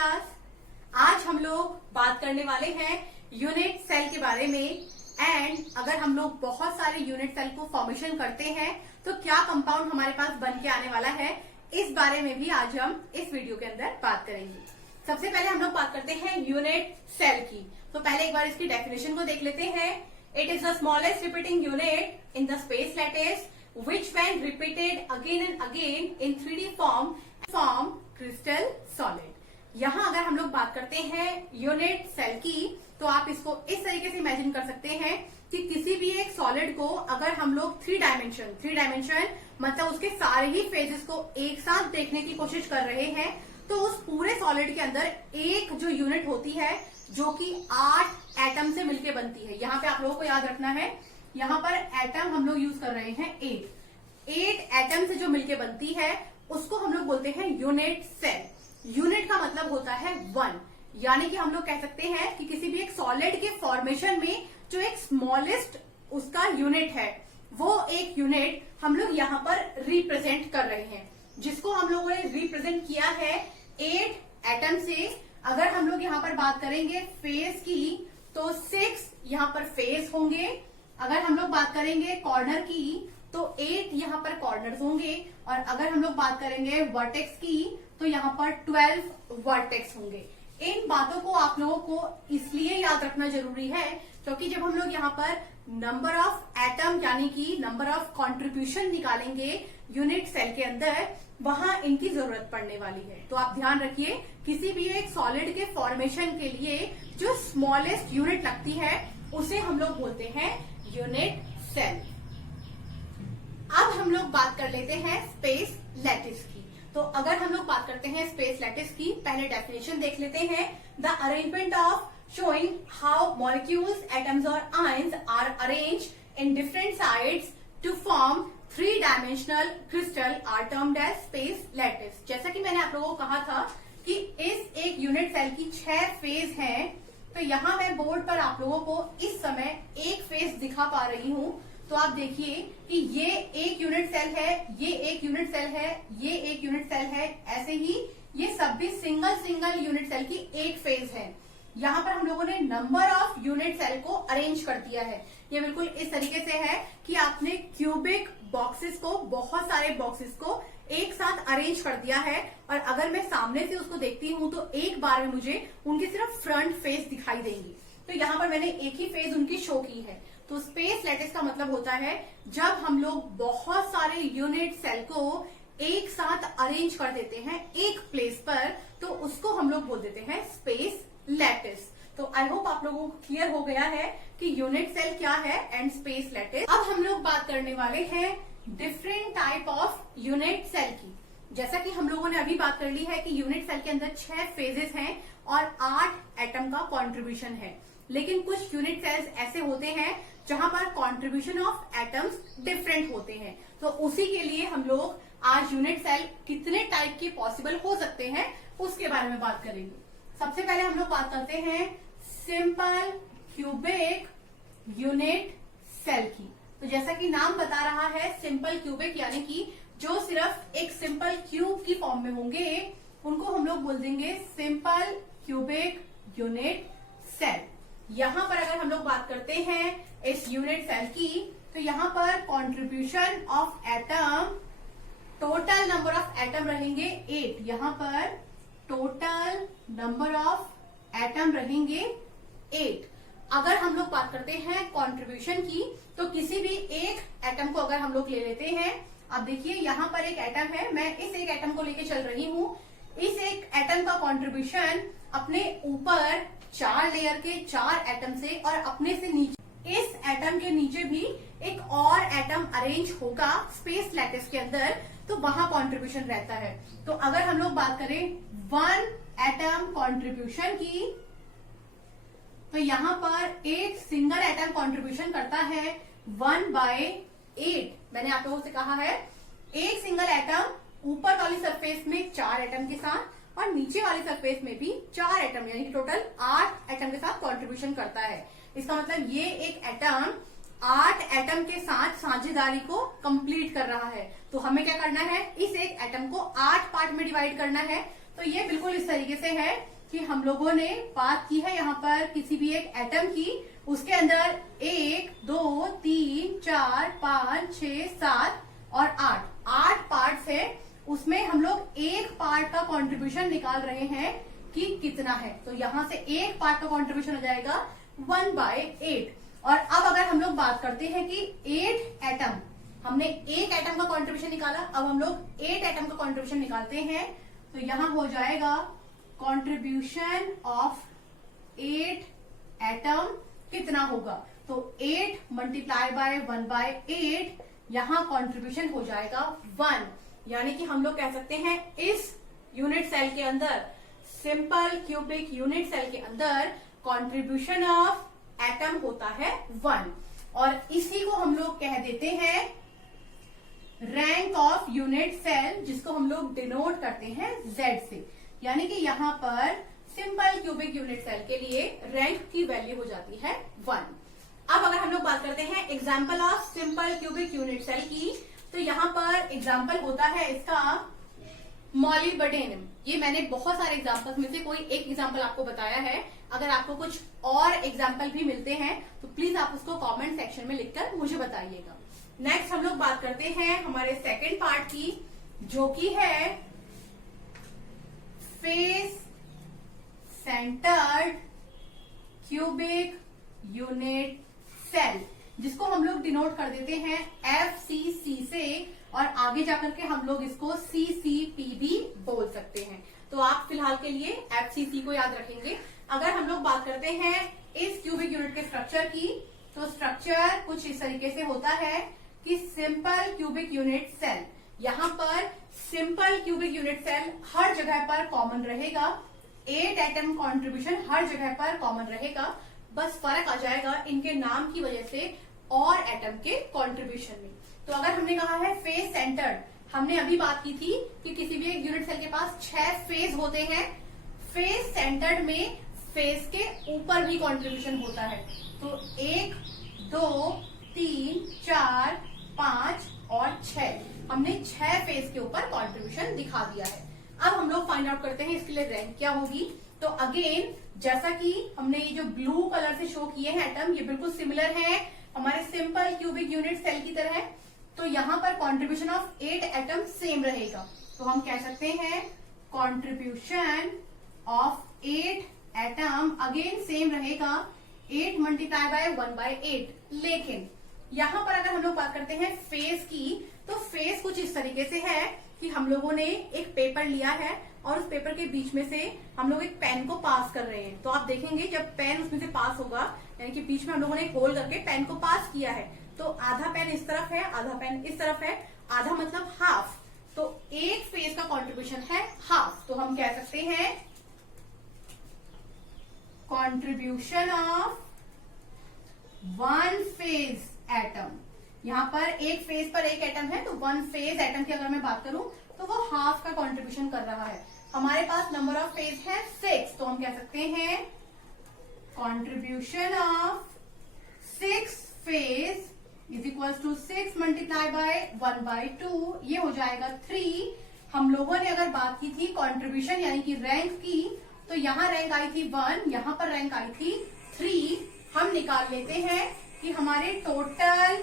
Class. आज हम लोग बात करने वाले हैं यूनिट सेल के बारे में। एंड अगर हम लोग बहुत सारे यूनिट सेल को फॉर्मेशन करते हैं तो क्या कंपाउंड हमारे पास बन के आने वाला है, इस बारे में भी आज हम इस वीडियो के अंदर बात करेंगे। सबसे पहले हम लोग बात करते हैं यूनिट सेल की। तो पहले एक बार इसकी डेफिनेशन को देख लेते हैं। It is the smallest repeating unit in the space lattice which when repeated again and again in 3D form crystal solid। यहाँ अगर हम लोग बात करते हैं यूनिट सेल की तो आप इसको इस तरीके से इमेजिन कर सकते हैं कि किसी भी एक सॉलिड को अगर हम लोग थ्री डायमेंशन मतलब उसके सारे ही फेजेस को एक साथ देखने की कोशिश कर रहे हैं, तो उस पूरे सॉलिड के अंदर एक जो यूनिट होती है जो कि 8 एटम से मिलकर बनती है। यहाँ पे आप लोगों को याद रखना है, यहाँ पर एटम हम लोग यूज कर रहे हैं 8 एटम से जो मिलके बनती है उसको हम लोग बोलते हैं यूनिट सेल। यूनिट का मतलब होता है 1, यानी कि हम लोग कह सकते हैं कि किसी भी एक सॉलिड के फॉर्मेशन में जो एक स्मॉलेस्ट उसका यूनिट है वो एक यूनिट हम लोग यहाँ पर रिप्रेजेंट कर रहे हैं, जिसको हम लोगों ने रिप्रेजेंट किया है 8 एटम से। अगर हम लोग यहाँ पर बात करेंगे फेज की तो 6 यहाँ पर फेज होंगे। अगर हम लोग बात करेंगे कॉर्नर की तो 8 यहाँ पर कॉर्नर्स होंगे, और अगर हम लोग बात करेंगे वर्टेक्स की तो यहाँ पर 12 वर्टेक्स होंगे। इन बातों को आप लोगों को इसलिए याद रखना जरूरी है क्योंकि जब हम लोग यहाँ पर नंबर ऑफ एटम यानी कि नंबर ऑफ कंट्रीब्यूशन निकालेंगे यूनिट सेल के अंदर, वहां इनकी जरूरत पड़ने वाली है। तो आप ध्यान रखिए, किसी भी एक सॉलिड के फॉर्मेशन के लिए जो स्मॉलेस्ट यूनिट लगती है उसे हम लोग बोलते हैं यूनिट सेल। अब हम लोग बात कर लेते हैं स्पेस लैटिस की। तो अगर हम लोग बात करते हैं स्पेस लैटिस की, पहले डेफिनेशन देख लेते हैं। The arrangement of showing how molecules, atoms or ions are arranged in different sides to form three-dimensional crystal are termed as space lattice। जैसा कि मैंने आप लोगों को कहा था कि इस एक यूनिट सेल की 6 फेज हैं, तो यहाँ मैं बोर्ड पर आप लोगों को इस समय एक फेज दिखा पा रही हूँ। तो आप देखिए कि ये एक यूनिट सेल है, ये एक यूनिट सेल है, ये एक यूनिट सेल है, ऐसे ही ये सब भी सिंगल यूनिट सेल की एक फेज है। यहाँ पर हम लोगों ने नंबर ऑफ यूनिट सेल को अरेंज कर दिया है। ये बिल्कुल इस तरीके से है कि आपने क्यूबिक बॉक्सेस को, बहुत सारे बॉक्सेस को एक साथ अरेंज कर दिया है, और अगर मैं सामने से उसको देखती हूँ तो एक बार में मुझे उनकी सिर्फ फ्रंट फेस दिखाई देंगी। तो यहाँ पर मैंने एक ही फेज उनकी शो की है। तो स्पेस लैटिस का मतलब होता है जब हम लोग बहुत सारे यूनिट सेल को एक साथ अरेंज कर देते हैं एक प्लेस पर, तो उसको हम लोग बोल देते हैं स्पेस लैटिस। तो आई होप आप लोगों को क्लियर हो गया है कि यूनिट सेल क्या है एंड स्पेस लैटिस। अब हम लोग बात करने वाले हैं different type of unit cell की। जैसा कि हम लोगों ने अभी बात कर ली है कि यूनिट सेल के अंदर 6 फेजेस हैं और 8 एटम का कंट्रीब्यूशन है, लेकिन कुछ यूनिट सेल्स ऐसे होते हैं जहां पर कंट्रीब्यूशन ऑफ एटम्स डिफरेंट होते हैं। तो उसी के लिए हम लोग आज यूनिट सेल कितने टाइप के पॉसिबल हो सकते हैं उसके बारे में बात करेंगे। सबसे पहले हम लोग बात करते हैं सिंपल क्यूबिक यूनिट सेल की। तो जैसा कि नाम बता रहा है सिंपल क्यूबिक, यानी कि जो सिर्फ एक सिंपल क्यूब की फॉर्म में होंगे उनको हम लोग बोल देंगे सिंपल क्यूबिक यूनिट सेल। यहाँ पर अगर हम लोग बात करते हैं इस यूनिट सेल की, तो यहाँ पर contribution of atom, total number of atom रहेंगे 8। यहाँ पर टोटल नंबर ऑफ एटम रहेंगे 8। अगर हम लोग बात करते हैं कंट्रीब्यूशन की, तो किसी भी एक एटम को अगर हम लोग ले लेते हैं, अब देखिए यहाँ पर एक एटम है, मैं इस एक एटम को लेके चल रही हूँ। इस एक एटम का कंट्रीब्यूशन अपने ऊपर 4 लेयर के 4 एटम से, और अपने से नीचे इस एटम के नीचे भी एक और एटम अरेंज होगा स्पेस लैटिस के अंदर, तो वहां कंट्रीब्यूशन रहता है। तो अगर हम लोग बात करें 1 एटम कंट्रीब्यूशन की, तो यहाँ पर एक सिंगल एटम कंट्रीब्यूशन करता है 1/8। मैंने आप लोगों से कहा है एक सिंगल एटम ऊपर वाली सरफेस में 4 एटम के साथ और नीचे वाली सरफेस में भी 4 एटम, यानी कि टोटल 8 एटम के साथ कंट्रीब्यूशन करता है। इसका मतलब ये एक एटम 8 एटम के साथ साझेदारी को कंप्लीट कर रहा है। तो हमें क्या करना है, इस एक एटम को 8 पार्ट में डिवाइड करना है। तो ये बिल्कुल इस तरीके से है कि हम लोगों ने बात की है यहाँ पर किसी भी एक एटम की, उसके अंदर 1, 2, 3, 4, 5, 6, 7 और 8 पार्ट्स है। उसमें हम लोग एक पार्ट का कंट्रीब्यूशन निकाल रहे हैं कि कितना है। तो यहां से एक पार्ट का कंट्रीब्यूशन हो जाएगा 1/8। और अब अगर हम लोग बात करते हैं कि 8 एटम, हमने एक एटम का कंट्रीब्यूशन निकाला, अब हम लोग 8 एटम का कंट्रीब्यूशन निकालते हैं। तो यहां हो जाएगा कंट्रीब्यूशन ऑफ 8 एटम कितना होगा, तो 8 मल्टीप्लाई बाय 1/8, यहां कंट्रीब्यूशन हो जाएगा 1। यानी कि हम लोग कह सकते हैं इस यूनिट सेल के अंदर, सिंपल क्यूबिक यूनिट सेल के अंदर कंट्रीब्यूशन ऑफ एटम होता है 1। और इसी को हम लोग कह देते हैं रैंक ऑफ यूनिट सेल, जिसको हम लोग डिनोट करते हैं Z से। यानी कि यहाँ पर सिंपल क्यूबिक यूनिट सेल के लिए रैंक की वैल्यू हो जाती है 1। अब अगर हम लोग बात करते हैं example of simple cubic unit cell की, तो यहाँ पर एग्जाम्पल होता है इसका मॉलिब्डेनम। ये मैंने बहुत सारे एग्जाम्पल्स में से कोई एक एग्जाम्पल आपको बताया है। अगर आपको कुछ और एग्जाम्पल भी मिलते हैं तो प्लीज आप उसको कमेंट सेक्शन में लिखकर मुझे बताइएगा। नेक्स्ट हम लोग बात करते हैं हमारे सेकंड पार्ट की, जो कि है face centred cubic unit cell, जिसको हम लोग डिनोट कर देते हैं FCC से, और आगे जाकर के हम लोग इसको CCP भी बोल सकते हैं। तो आप फिलहाल के लिए FCC को याद रखेंगे। अगर हम लोग बात करते हैं इस क्यूबिक यूनिट के स्ट्रक्चर की, तो स्ट्रक्चर कुछ इस तरीके से होता है कि सिंपल क्यूबिक यूनिट सेल, यहाँ पर सिंपल क्यूबिक यूनिट सेल हर जगह पर कॉमन रहेगा, 8 एटम कॉन्ट्रीब्यूशन हर जगह पर कॉमन रहेगा, बस फर्क आ जाएगा इनके नाम की वजह से और एटम के कंट्रीब्यूशन में। तो अगर हमने कहा है फेस सेंटर्ड, हमने अभी बात की थी कि किसी भी एक यूनिट सेल के पास 6 फेज होते हैं। फेस सेंटर्ड में फेस के ऊपर भी कंट्रीब्यूशन होता है। तो 1, 2, 3, 4, 5 और 6, हमने 6 फेज के ऊपर कंट्रीब्यूशन दिखा दिया है। अब हम लोग फाइंड आउट करते हैं इसके लिए रैंक क्या होगी। तो अगेन जैसा कि हमने ये जो ब्लू कलर से शो किए हैं एटम, ये बिल्कुल सिमिलर है हमारे सिंपल क्यूबिक यूनिट सेल की तरह। तो यहाँ पर कंट्रीब्यूशन ऑफ 8 एटम सेम रहेगा। तो हम कह सकते हैं contribution of 8 atom again same रहेगा, 8 मल्टीप्लाई बाय 1/8। लेकिन यहाँ पर अगर हम लोग बात करते हैं फेस की, तो फेस कुछ इस तरीके से है कि हम लोगों ने एक पेपर लिया है और उस पेपर के बीच में से हम लोग एक पेन को पास कर रहे हैं। तो आप देखेंगे जब पेन उसमें से पास होगा, यानी कि बीच में हम लोगों ने एक होल करके पेन को पास किया है, तो आधा पेन इस तरफ है, आधा पेन इस तरफ है, आधा मतलब हाफ। तो एक फेज का कंट्रीब्यूशन है हाफ। तो हम कह सकते हैं कंट्रीब्यूशन ऑफ 1 फेज एटम, यहाँ पर एक फेज पर एक एटम है, तो 1 फेज एटम की अगर मैं बात करूं तो वो हाफ का कंट्रीब्यूशन कर रहा है। हमारे पास नंबर ऑफ फेज है 6, तो हम कह सकते हैं contribution of 6 face is equal to 6 multiply by 1/2, ये हो जाएगा 3। हम लोगों ने अगर बात की थी कंट्रीब्यूशन यानी कि रैंक की, तो यहाँ रैंक आई थी 1, यहाँ पर रैंक आई थी 3। हम निकाल लेते हैं कि हमारे टोटल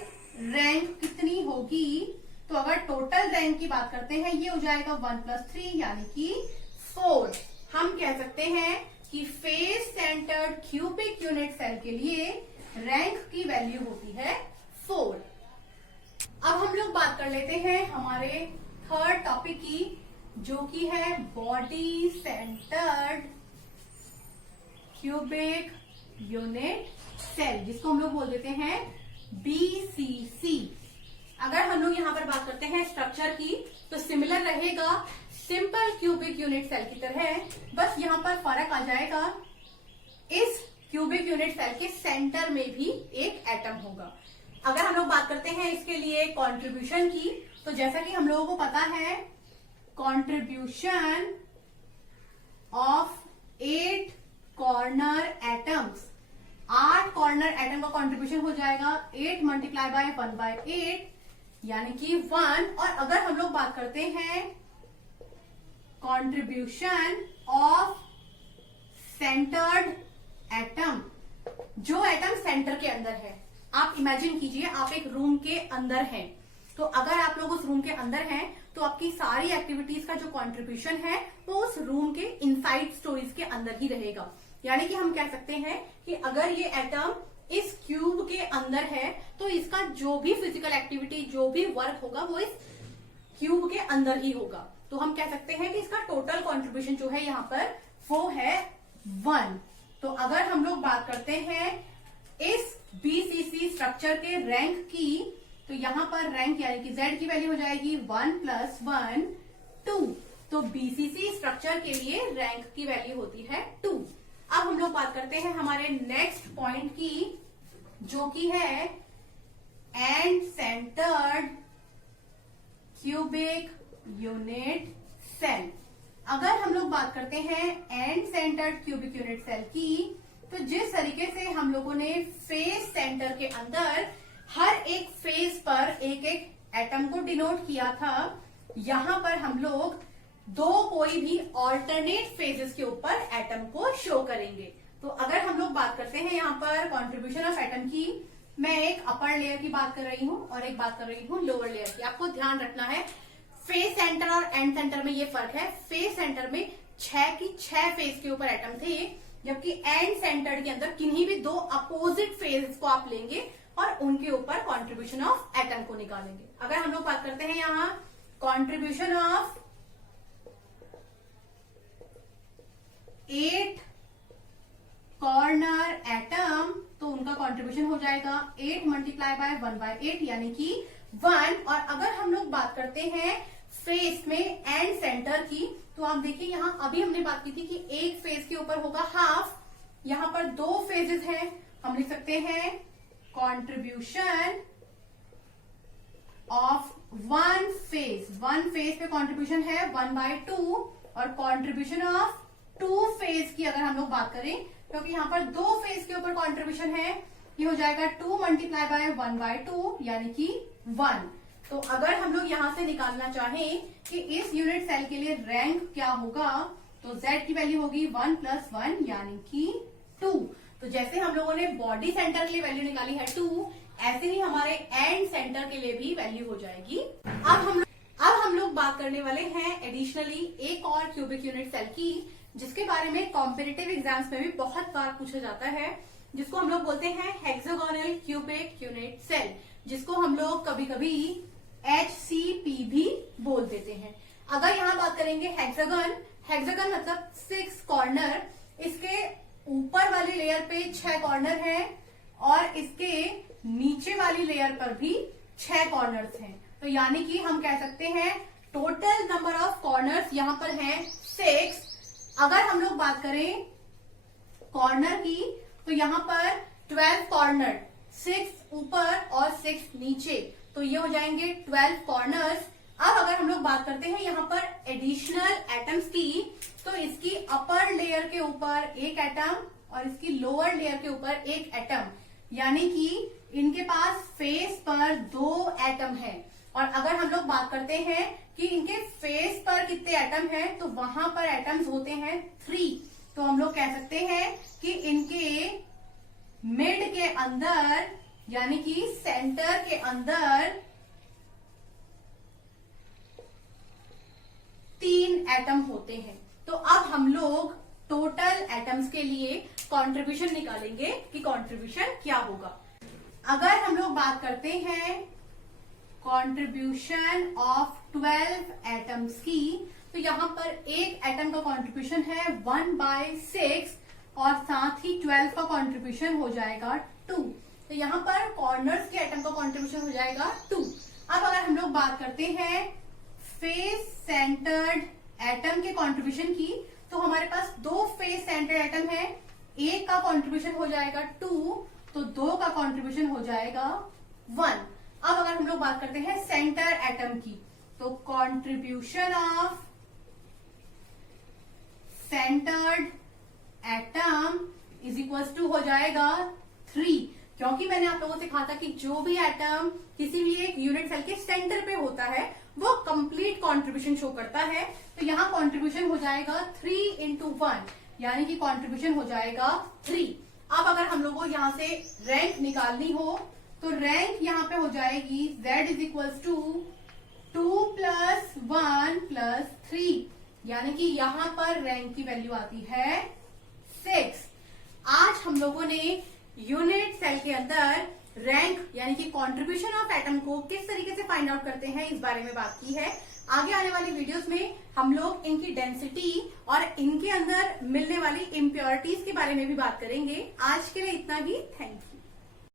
रैंक कितनी होगी। तो अगर टोटल रैंक की बात करते हैं, ये हो जाएगा 1 + 3 यानी कि 4। हम कह सकते हैं कि face centred cubic unit cell के लिए रैंक की वैल्यू होती है 4। अब हम लोग बात कर लेते हैं हमारे थर्ड टॉपिक की, जो कि है body centred cubic unit cell, जिसको हम लोग बोल देते हैं BCC। अगर हम लोग यहाँ पर बात करते हैं स्ट्रक्चर की, तो सिमिलर रहेगा सिंपल क्यूबिक यूनिट सेल की तरह, बस यहाँ पर फर्क आ जाएगा, इस क्यूबिक यूनिट सेल के सेंटर में भी एक एटम होगा। अगर हम लोग बात करते हैं इसके लिए कंट्रीब्यूशन की, तो जैसा कि हम लोगों को पता है contribution of 8 corner atoms, 8 corner atom का कंट्रीब्यूशन हो जाएगा 8 मल्टीप्लाई बाय 1/8 यानी कि 1। और अगर हम लोग बात करते हैं कंट्रीब्यूशन ऑफ सेंटर्ड एटम, जो एटम सेंटर के अंदर है। आप इमेजिन कीजिए आप एक रूम के अंदर हैं, तो अगर आप लोग उस रूम के अंदर हैं तो आपकी सारी एक्टिविटीज का जो कंट्रीब्यूशन है वो उस रूम के इनसाइड स्टोरीज के अंदर ही रहेगा। यानी कि हम कह सकते हैं कि अगर ये एटम इस क्यूब के अंदर है तो इसका जो भी फिजिकल एक्टिविटी, जो भी वर्क होगा वो इस क्यूब के अंदर ही होगा। तो हम कह सकते हैं कि इसका टोटल कंट्रीब्यूशन जो है यहाँ पर वो है 1। तो अगर हम लोग बात करते हैं इस बीसीसी स्ट्रक्चर के रैंक की, तो यहाँ पर रैंक यानी कि Z की वैल्यू हो जाएगी 1 + 1 2। तो बीसीसी स्ट्रक्चर के लिए रैंक की वैल्यू होती है 2। अब हम लोग बात करते हैं हमारे नेक्स्ट पॉइंट की, जो कि है end centred cubic unit cell. अगर हम लोग बात करते हैं end centred cubic unit cell की, तो जिस तरीके से हम लोगों ने फेस सेंटर के अंदर हर एक फेस पर एक एक एटम को डिनोट किया था, यहां पर हम लोग दो कोई भी ऑल्टरनेट फेजेस के ऊपर एटम को शो करेंगे। तो अगर हम लोग बात करते हैं यहाँ पर कंट्रीब्यूशन ऑफ एटम की, मैं एक अपर लेयर की बात कर रही हूँ और एक बात कर रही हूँ लोअर लेयर की। आपको ध्यान रखना है फेस सेंटर और एंड सेंटर में ये फर्क है। फेस सेंटर में 6 की 6 फेस के ऊपर एटम थे, जबकि एंड सेंटर के अंदर किन्हीं भी दो अपोजिट फेज को आप लेंगे और उनके ऊपर कंट्रीब्यूशन ऑफ एटम को निकालेंगे। अगर हम लोग बात करते हैं यहाँ कंट्रीब्यूशन ऑफ 8 कॉर्नर एटम, तो उनका कंट्रीब्यूशन हो जाएगा 8 × 1/8 यानी कि 1। और अगर हम लोग बात करते हैं फेस में एंड सेंटर की, तो आप देखिए यहाँ अभी हमने बात की थी कि एक फेज के ऊपर होगा हाफ, यहाँ पर 2 फेजेस हैं, हम लिख सकते हैं कंट्रीब्यूशन ऑफ 1 फेज। 1 फेज पे कंट्रीब्यूशन है 1/2 और कंट्रीब्यूशन ऑफ 2 फेज की अगर हम लोग बात करें, क्योंकि यहाँ पर 2 फेज के ऊपर कंट्रीब्यूशन है, ये हो जाएगा 2 × 1/2 यानी कि 1। तो अगर हम लोग यहां से निकालना चाहें कि इस यूनिट सेल के लिए रैंक क्या होगा, तो Z की वैल्यू होगी 1 + 1 यानी कि 2। तो जैसे हम लोगों ने बॉडी सेंटर के लिए वैल्यू निकाली है 2, ऐसे ही हमारे एंड सेंटर के लिए भी वैल्यू हो जाएगी। अब हम लोग बात करने वाले हैं एडिशनली एक और क्यूबिक यूनिट सेल की, जिसके बारे में कॉम्पिटिटिव एग्जाम्स में भी बहुत बार पूछा जाता है, जिसको हम लोग बोलते हैं हेक्सागोनल क्यूबिक यूनिट सेल, जिसको हम लोग कभी कभी HCP भी बोल देते हैं। अगर यहाँ बात करेंगे हेक्सागन, हेक्सागन मतलब 6 कॉर्नर, इसके ऊपर वाली लेयर पे 6 कॉर्नर हैं और इसके नीचे वाली लेयर पर भी 6 कॉर्नर्स हैं। तो यानी कि हम कह सकते हैं टोटल नंबर ऑफ कॉर्नर्स यहाँ पर हैं 6। अगर हम लोग बात करें कॉर्नर की, तो यहाँ पर 12 कॉर्नर, 6 ऊपर और 6 नीचे, तो ये हो जाएंगे 12 कॉर्नर्स। अब अगर हम लोग बात करते हैं यहाँ पर एडिशनल एटम्स की, तो इसकी अपर लेयर के ऊपर एक एटम और इसकी लोअर लेयर के ऊपर एक एटम, यानी कि इनके पास फेस पर 2 एटम है। और अगर हम लोग बात करते हैं कि इनके फेस पर कितने एटम हैं, तो वहां पर एटम्स होते हैं 3। तो हम लोग कह सकते हैं कि इनके मिड के अंदर यानी कि सेंटर के अंदर 3 एटम होते हैं। तो अब हम लोग टोटल एटम्स के लिए कंट्रीब्यूशन निकालेंगे कि कंट्रीब्यूशन क्या होगा। अगर हम लोग बात करते हैं कंट्रीब्यूशन ऑफ 12 एटम्स की, तो यहाँ पर एक एटम का कंट्रीब्यूशन है 1/6 और साथ ही 12 का कंट्रीब्यूशन हो जाएगा 2। तो यहाँ पर कॉर्नर्स के एटम का कंट्रीब्यूशन हो जाएगा 2। अब अगर हम लोग बात करते हैं फेस सेंटर्ड एटम के कंट्रीब्यूशन की, तो हमारे पास 2 फेस सेंटर्ड एटम है, एक का कंट्रीब्यूशन हो जाएगा 2, तो 2 का कंट्रीब्यूशन हो जाएगा 1। अब अगर हम लोग बात करते हैं सेंटर एटम की, तो contribution of centred atom is equal to हो जाएगा 3। क्योंकि मैंने आप लोगों से कहा था कि जो भी एटम किसी भी एक यूनिट सेल के सेंटर पे होता है वो कंप्लीट कंट्रीब्यूशन शो करता है। तो यहाँ कंट्रीब्यूशन हो जाएगा 3/1, यानी कि कंट्रीब्यूशन हो जाएगा 3। अब अगर हम लोगों को यहाँ से रैंक निकालनी हो तो रैंक यहाँ पे हो जाएगी Z इज इक्वल्स टू 2 + 1 + 3, यानी कि यहाँ पर रैंक की वैल्यू आती है 6। आज हम लोगों ने यूनिट सेल के अंदर रैंक यानी कि कंट्रीब्यूशन ऑफ एटम को किस तरीके से फाइंड आउट करते हैं इस बारे में बात की है। आगे आने वाली वीडियोस में हम लोग इनकी डेंसिटी और इनके अंदर मिलने वाली इम्प्योरिटीज के बारे में भी बात करेंगे। आज के लिए इतना ही, थैंक यू।